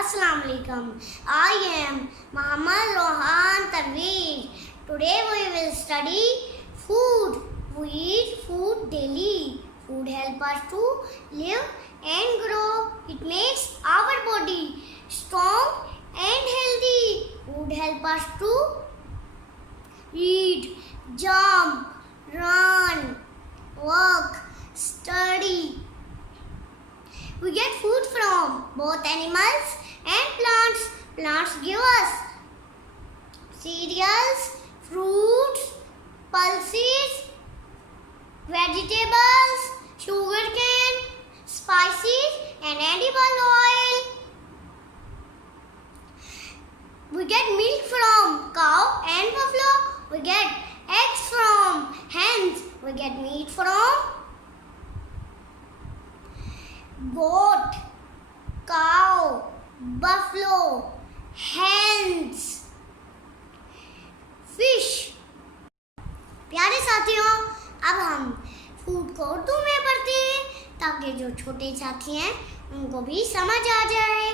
Assalamu alaikum. I am Muhammad Rohan Tanveer. Today we will study food. We eat food daily. Food helps us to live and grow. It makes our body strong and healthy. Food helps us to eat, jump, run, work, study. We get food from both animals and plants. Plants give us cereals, fruits, pulses, vegetables, sugarcane, spices and edible oil. We get milk from cow and buffalo. We get eggs from hens. We get meat from goat, cow, buffalo, hens, fish. प्यारे साथियों, अब हम food को उर्दू में पढ़ते हैं ताकि जो छोटे साथी हैं उनको भी समझ आ जाए।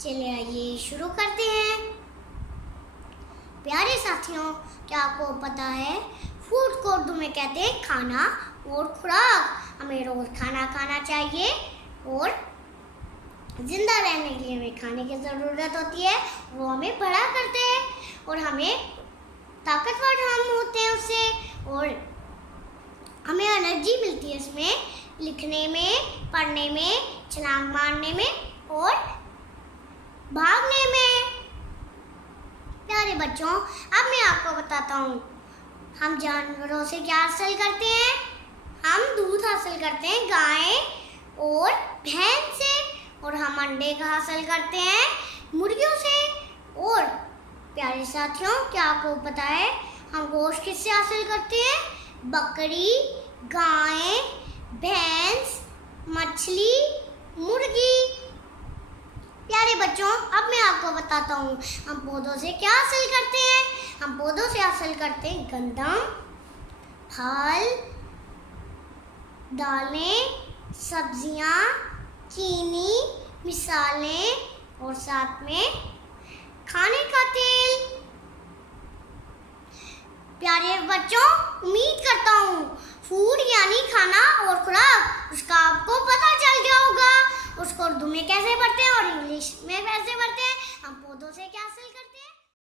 चलिए आइए शुरू करते हैं। प्यारे साथियों, क्या आपको पता है फूड को उर्दू में कहते हैं खाना और खुराक। हमें रोज खाना खाना चाहिए और जिंदा रहने के लिए हमें खाने की ज़रूरत होती है। वो हमें बड़ा करते हैं और हमें ताकतवर हम होते हैं उससे, और हमें एनर्जी मिलती है इसमें लिखने में, पढ़ने में, छलांग मारने में और भागने में। प्यारे बच्चों, अब मैं आपको बताता हूँ हम जानवरों से क्या हासिल करते हैं। हम दूध हासिल करते हैं गाय और भैंस से, और हम अंडे का हासिल करते हैं मुर्गियों से। और प्यारे साथियों, क्या आपको पता है हम गोश्त किससे हासिल करते हैं? बकरी, गाय, भैंस, मछली, मुर्गी। प्यारे बच्चों, अब मैं आपको बताता हूँ हम पौधों से क्या हासिल करते हैं। हम पौधों से हासिल करते हैं गंदम, फल, दालें, सब्जियाँ, चीनी, मिसालें और साथ में खाने का तेल। प्यारे बच्चों, उम्मीद करता हूँ फूड यानी खाना और खुराक उसका आपको पता चल गया होगा। उसको उर्दू में कैसे पढ़ते हैं और इंग्लिश में कैसे पढ़ते हैं। हम पौधों से क्या हासिल करते हैं।